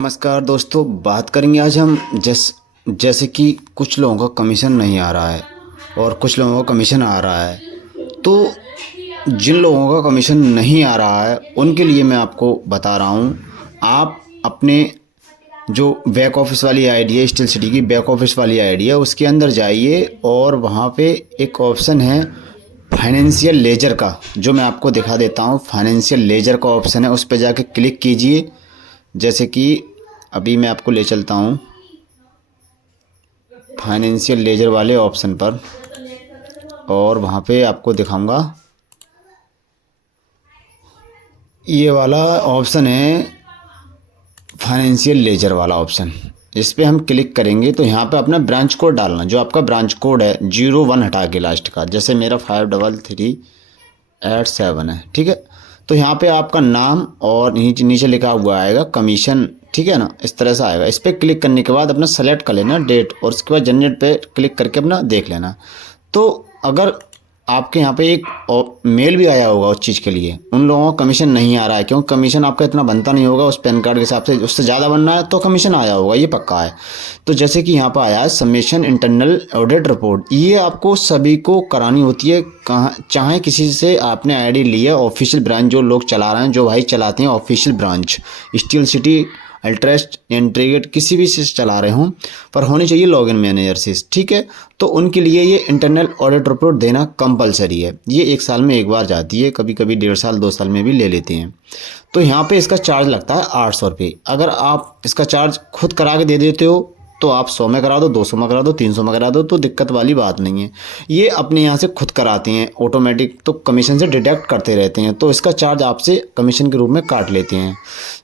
नमस्कार दोस्तों, बात करेंगे आज हम जैसे कि कुछ लोगों का कमीशन नहीं आ रहा है और कुछ लोगों का कमीशन आ रहा है। तो जिन लोगों का कमीशन नहीं आ रहा है उनके लिए मैं आपको बता रहा हूँ। आप अपने जो बैक ऑफिस वाली आईडी है, स्टील सिटी की बैक ऑफिस वाली आईडी है, उसके अंदर जाइए और वहाँ पे एक ऑप्शन है फाइनेंशियल लेजर का, जो मैं आपको दिखा देता हूँ। फाइनेंशियल लेजर का ऑप्शन है, उस पर जाके क्लिक कीजिए। जैसे कि अभी मैं आपको ले चलता हूँ फाइनेंशियल लेजर वाले ऑप्शन पर और वहाँ पे आपको दिखाऊंगा। ये वाला ऑप्शन है फाइनेंशियल लेजर वाला ऑप्शन। इस पर हम क्लिक करेंगे तो यहाँ पे अपना ब्रांच कोड डालना, जो आपका ब्रांच कोड है 01 हटा के लास्ट का, जैसे मेरा 53387 है। ठीक है, तो यहाँ पे आपका नाम और नीचे नीचे लिखा हुआ आएगा कमीशन। ठीक है ना, इस तरह से आएगा। इस पर क्लिक करने के बाद अपना सेलेक्ट कर लेना डेट और उसके बाद जनरेट पे क्लिक करके अपना देख लेना। तो अगर आपके यहाँ पे एक मेल भी आया होगा उस चीज़ के लिए, उन लोगों का कमीशन नहीं आ रहा है क्योंकि कमीशन आपका इतना बनता नहीं होगा उस पैन कार्ड के हिसाब से, उससे ज़्यादा बनना है तो कमीशन आया होगा, ये पक्का है। तो जैसे कि यहाँ पर आया है सबमिशन इंटरनल ऑडिट रिपोर्ट, ये आपको सभी को करानी होती है। कहाँ चाहे किसी से आपने आईडी ली है, ऑफिशियल ब्रांच जो लोग चला रहे हैं, जो भाई चलाते हैं ऑफिशियल ब्रांच, स्टील सिटी, अल्ट्रेस्ट, इंट्रीगेट, किसी भी से चला रहे हों, पर होनी चाहिए लॉगिन मैनेजर से। ठीक है, तो उनके लिए ये इंटरनल ऑडिट रिपोर्ट देना कंपलसरी है। ये 1 साल में एक बार जाती है, कभी कभी 1.5 साल 2 साल में भी ले लेते हैं। तो यहाँ पे इसका चार्ज लगता है 800 रुपये। अगर आप इसका चार्ज खुद करा के दे देते हो तो आप 100 में करा दो, 200 में करा दो, 300 में करा दो, तो दिक्कत वाली बात नहीं है। ये अपने यहाँ से खुद कराते हैं ऑटोमेटिक, तो कमीशन से डिडक्ट करते रहते हैं, तो इसका चार्ज आपसे कमीशन के रूप में काट लेते हैं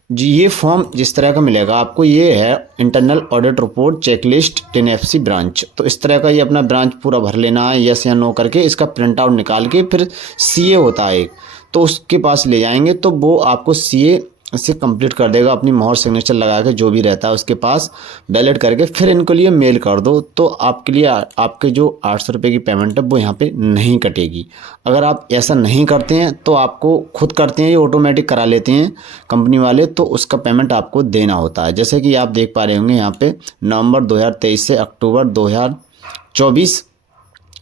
जी। ये फॉर्म जिस तरह का मिलेगा आपको, ये है internal audit report checklist 10FC branch. तो इस तरह का ये अपना ब्रांच पूरा भर लेना है, यस या नो करके इसका प्रिंट आउट निकाल के, फिर सीए होता है एक, तो उसके पास ले जाएंगे तो वो आपको सीए से कंप्लीट कर देगा, अपनी मोहर सिग्नेचर लगा के, जो भी रहता है उसके पास वैलिड करके, फिर इनको लिए मेल कर दो तो आपके लिए आपके जो 800 रुपये की पेमेंट है वो यहाँ पे नहीं कटेगी। अगर आप ऐसा नहीं करते हैं तो आपको खुद करते हैं, ये ऑटोमेटिक करा लेते हैं कंपनी वाले, तो उसका पेमेंट आपको देना होता है। जैसे कि आप देख पा रहे होंगे यहाँ पे नवंबर 2023 से अक्टूबर 2024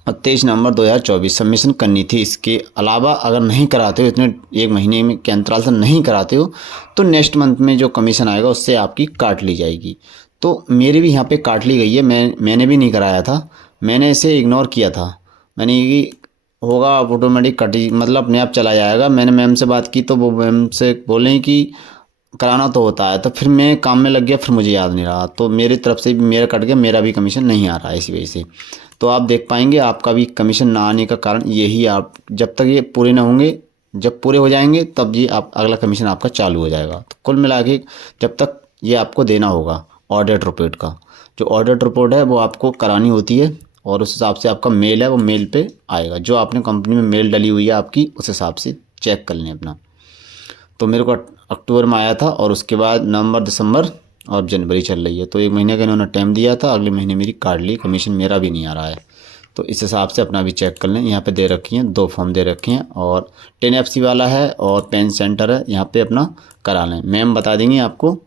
और 23 नवंबर 2024 सबमिशन करनी थी। इसके अलावा अगर नहीं कराते हो, इतने 1 महीने में के अंतराल से नहीं कराते हो, तो नेक्स्ट मंथ में जो कमीशन आएगा उससे आपकी काट ली जाएगी। तो मेरी भी यहाँ पे काट ली गई है। मैंने भी नहीं कराया था, मैंने इसे इग्नोर किया था। मैंने ये होगा ऑटोमेटिक कटी, मतलब अपने आप चला जाएगा। मैंने मैम से बात की तो वो मैम से बोले कि कराना तो होता है, तो फिर मैं काम में लग गया, फिर मुझे याद नहीं रहा, तो मेरी तरफ से भी मेरा कट गया, मेरा भी कमीशन नहीं आ रहा है इसी वजह से। तो आप देख पाएंगे आपका भी कमीशन ना आने का कारण यही, आप जब तक ये पूरे ना होंगे, जब पूरे हो जाएंगे तब ये आप अगला कमीशन आपका चालू हो जाएगा। तो कुल मिला के जब तक ये आपको देना होगा ऑडिट रिपोर्ट का, जो ऑडिट रिपोर्ट है वो आपको करानी होती है और उस हिसाब से आपका मेल है वो मेल पे आएगा, जो आपने कंपनी में मेल डली हुई है आपकी, उस हिसाब से चेक कर लें अपना। तो मेरे को अक्टूबर में आया था और उसके बाद नवंबर, दिसंबर और जनवरी चल रही है, तो 1 महीने का इन्होंने टाइम दिया था, अगले महीने मेरी काट ली, कमीशन मेरा भी नहीं आ रहा है। तो इस हिसाब से अपना भी चेक कर लें। यहाँ पे दे रखी हैं 2 फॉर्म दे रखे हैं और 10FC वाला है और पेन सेंटर है, यहाँ पे अपना करा लें। मैम बता देंगी आपको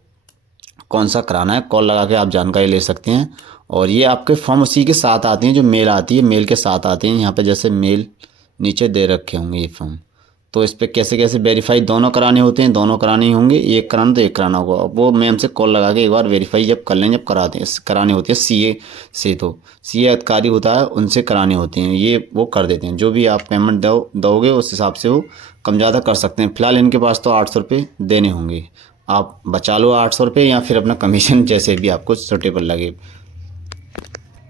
कौन सा कराना है, कॉल लगा के आप जानकारी ले सकते हैं। और ये आपके फॉर्म उसी के साथ आती हैं, जो मेल आती है मेल के साथ आती हैं। यहाँ पे जैसे मेल नीचे दे रखे होंगे ये फॉर्म, तो इस पर कैसे कैसे वेरीफाई दोनों कराने होते हैं, दोनों कराने होंगे, एक कराना तो एक कराना होगा। वो मैम से कॉल लगा के एक बार वेरीफाई जब कर लें, जब कराते हैं कराने होती है सीए से, तो सीए अधिकारी होता है उनसे कराने होते हैं, ये वो कर देते हैं। जो भी आप पेमेंट दोगे उस हिसाब से वो कम ज़्यादा कर सकते हैं। फिलहाल इनके पास तो 800 रुपये देने होंगे, आप बचा लो 800 रुपये या फिर अपना कमीशन जैसे भी आपको सूटेबल लगे।